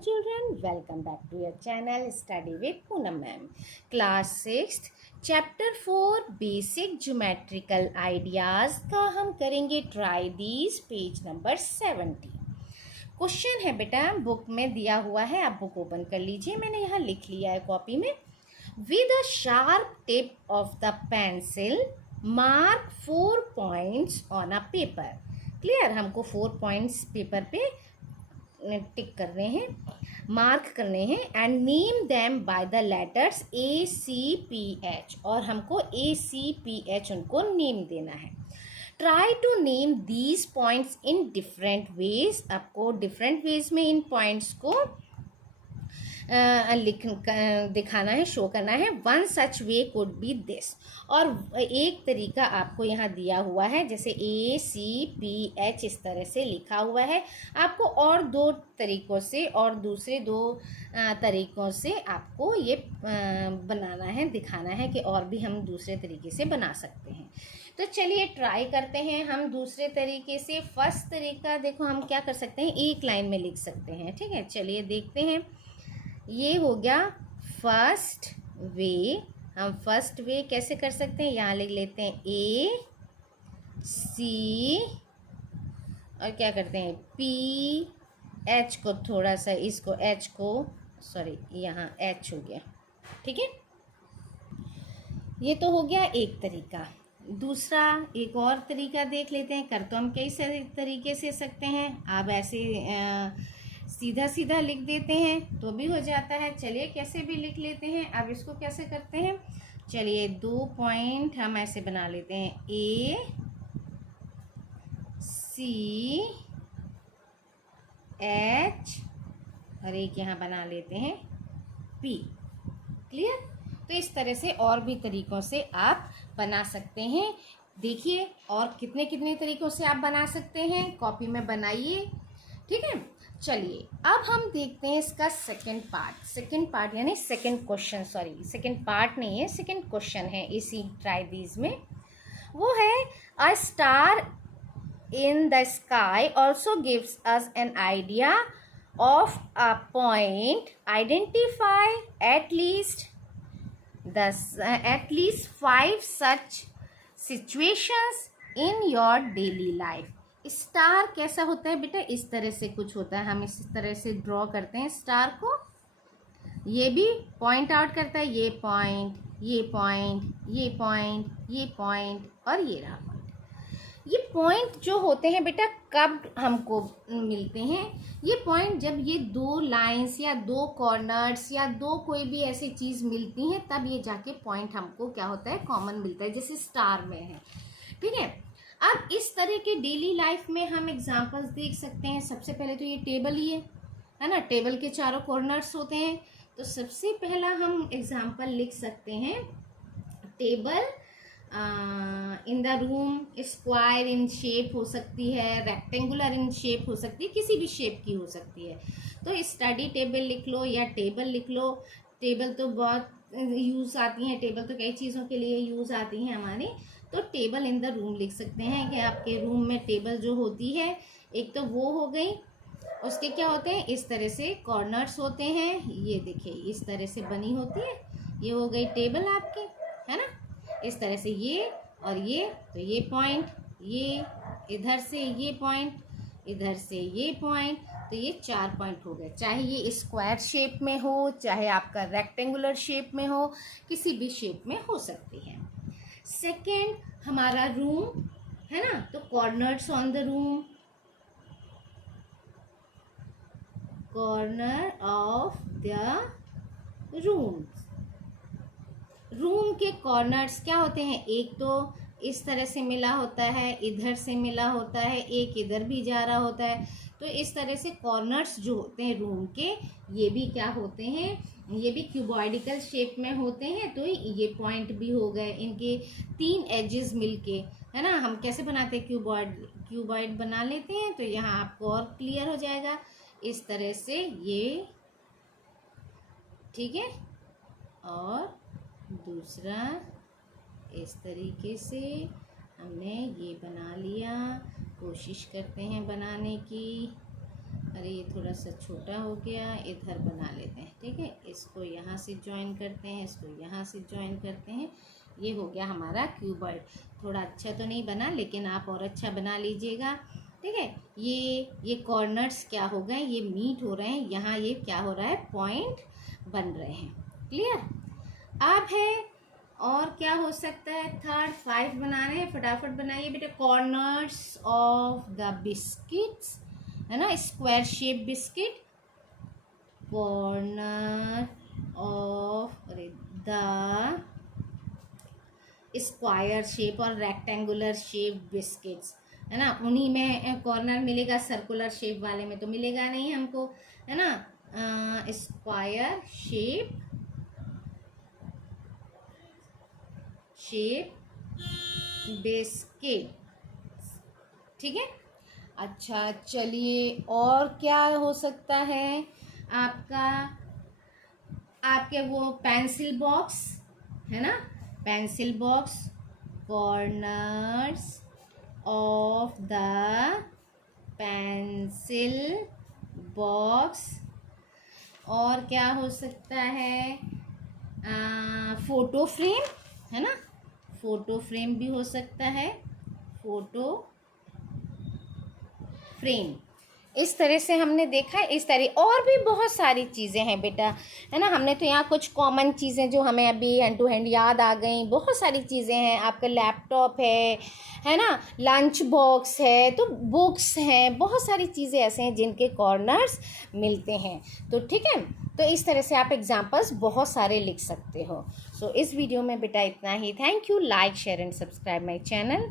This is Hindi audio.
children, welcome back to your channel Study with Poonam ma'am. Class 6th Chapter 4 Basic Geometrical Ideas का हम करेंगे try these page number 70. Question है बेटा, बुक में दिया हुआ है, आप बुक ओपन कर लीजिए. मैंने यहाँ लिख लिया है कॉपी में. With a sharp tip of the pencil mark 4 points on a paper. Clear, हमको 4 पॉइंट्स पेपर पे टिक करने हैं, मार्क करने हैं. And name them by the letters ACPH, और हमको ACPH उनको नेम देना है. Try to name these points in different ways. आपको डिफरेंट वेज में इन पॉइंट्स को दिखाना है, शो करना है. One such way could be this, और एक तरीका आपको यहाँ दिया हुआ है, जैसे ACPH इस तरह से लिखा हुआ है. आपको और दो तरीकों से और दूसरे दो तरीकों से आपको ये बनाना है, दिखाना है कि और भी हम दूसरे तरीके से बना सकते हैं. तो चलिए ट्राई करते हैं हम दूसरे तरीके से. फर्स्ट तरीका देखो, हम क्या कर सकते हैं, एक लाइन में लिख सकते हैं. ठीक है, चलिए देखते हैं. ये हो गया फर्स्ट वे. हम फर्स्ट वे कैसे कर सकते हैं, यहाँ लिख लेते हैं AC, और क्या करते हैं PH को थोड़ा सा, इसको H को, सॉरी यहाँ H हो गया. ठीक है, ये तो हो गया एक तरीका. दूसरा एक और तरीका देख लेते हैं. कर तो हम कई सारे तरीके से सकते हैं. आप ऐसे सीधा सीधा लिख देते हैं तो भी हो जाता है. चलिए कैसे भी लिख लेते हैं. अब इसको कैसे करते हैं, चलिए 2 पॉइंट हम ऐसे बना लेते हैं ACH, और एक यहाँ बना लेते हैं P. क्लियर. तो इस तरह से और भी तरीकों से आप बना सकते हैं. देखिए और कितने कितने तरीकों से आप बना सकते हैं, कॉपी में बनाइए. ठीक है, चलिए अब हम देखते हैं इसका सेकंड पार्ट यानी second question. Sorry, second part नहीं है, सेकंड क्वेश्चन है इसी ट्राई दीज में. वो है a star in the sky also gives us an idea of a point. Identify at least 5 such situations in your daily life. Star कैसा होता है बेटा, इस तरह से कुछ होता है. हम इस तरह से ड्रॉ करते हैं स्टार को. ये भी पॉइंट आउट करता है, ये पॉइंट, ये पॉइंट, ये पॉइंट, ये पॉइंट, और ये रहा पॉइंट. ये पॉइंट जो होते हैं बेटा कब हमको मिलते हैं, ये पॉइंट जब ये दो लाइंस या दो कॉर्नर्स या दो कोई भी ऐसी चीज़ मिलती हैं, तब ये जाके पॉइंट हमको क्या होता है, कॉमन मिलता है, जैसे स्टार में है. ठीक है, अब इस तरह के डेली लाइफ में हम एग्जांपल्स देख सकते हैं. सबसे पहले तो ये टेबल ही है ना, टेबल के चारों कॉर्नर्स होते हैं. तो सबसे पहला हम एग्जांपल लिख सकते हैं, table in the room. Square in shape हो सकती है, रेक्टेंगुलर इन शेप हो सकती है, किसी भी शेप की हो सकती है. तो स्टडी टेबल लिख लो या टेबल लिख लो. टेबल तो बहुत यूज़ आती हैं, टेबल तो कई चीज़ों के लिए यूज़ आती हैं हमारी. तो टेबल इन द रूम लिख सकते हैं कि आपके रूम में टेबल जो होती है, एक तो वो हो गई. उसके क्या होते हैं, इस तरह से कॉर्नर्स होते हैं. ये देखिए इस तरह से बनी होती है. ये हो गई टेबल आपकी, है ना. इस तरह से ये और ये, तो ये पॉइंट, ये इधर से ये पॉइंट, इधर से ये पॉइंट, तो ये 4 पॉइंट हो गए. चाहे ये स्क्वायर शेप में हो, चाहे आपका रेक्टेंगुलर शेप में हो, किसी भी शेप में हो सकती है. सेकेंड हमारा रूम है ना, तो corners on the room, corner of the room. Room के कॉर्नर्स क्या होते हैं, एक तो इस तरह से मिला होता है, इधर से मिला होता है, एक इधर भी जा रहा होता है. तो इस तरह से कॉर्नर्स जो होते हैं रूम के, ये भी क्या होते हैं, ये भी क्यूबॉइडिकल शेप में होते हैं. तो ये पॉइंट भी हो गए, इनके 3 एजेस मिलके, है ना. हम कैसे बनाते हैं, क्यूबॉइड बना लेते हैं. तो यहाँ आपको और क्लियर हो जाएगा. इस तरह से ये, ठीक है, और दूसरा इस तरीके से हमने ये बना लिया. कोशिश करते हैं बनाने की. अरे ये थोड़ा सा छोटा हो गया, इधर बना लेते हैं, ठीक है। इसको यहाँ से ज्वाइन करते हैं, इसको यहाँ से ज्वाइन करते हैं। ये हो गया हमारा क्यूबॉइड। थोड़ा अच्छा तो नहीं बना, लेकिन आप और अच्छा बना लीजिएगा, ठीक है। ये कॉर्नर्स क्या हो गए, ये मीट हो रहे हैं, यहाँ ये क्या हो रहा है, पॉइंट बन रहे हैं। क्लियर। अब है और क्या हो सकता है, थर्ड 5 बना रहे हैं, फटाफट बनाइए बेटा। कॉर्नर्स ऑफ द बिस्किट्स, है ना, square shape biscuit. Corner of the square shape और रेक्टेंगुलर शेप बिस्किट्स, है ना। उन्हीं में कॉर्नर मिलेगा, सर्कुलर शेप वाले में तो मिलेगा नहीं हमको, है ना। स्क्वायर शेप बिस्किट, ठीक है। अच्छा चलिए, और क्या हो सकता है आपके वो पेंसिल बॉक्स, है ना, pencil box. Corners of the pencil box. और क्या हो सकता है, फोटो फ्रेम, है ना, फोटो फ्रेम भी हो सकता है, फोटो फ्रेम। इस तरह से हमने देखा है, इस तरह और भी बहुत सारी चीज़ें हैं बेटा, है ना। हमने तो यहाँ कुछ कॉमन चीज़ें जो हमें अभी हैंड टू हैंड याद आ गई, बहुत सारी चीज़ें हैं। आपका लैपटॉप है ना, लंच बॉक्स है, तो बुक्स हैं, बहुत सारी चीज़ें ऐसे हैं जिनके कॉर्नर्स मिलते हैं। तो ठीक है, तो इस तरह से आप एग्जाम्पल्स बहुत सारे लिख सकते हो। सो इस वीडियो में बेटा इतना ही। Thank you. Like share and subscribe my channel.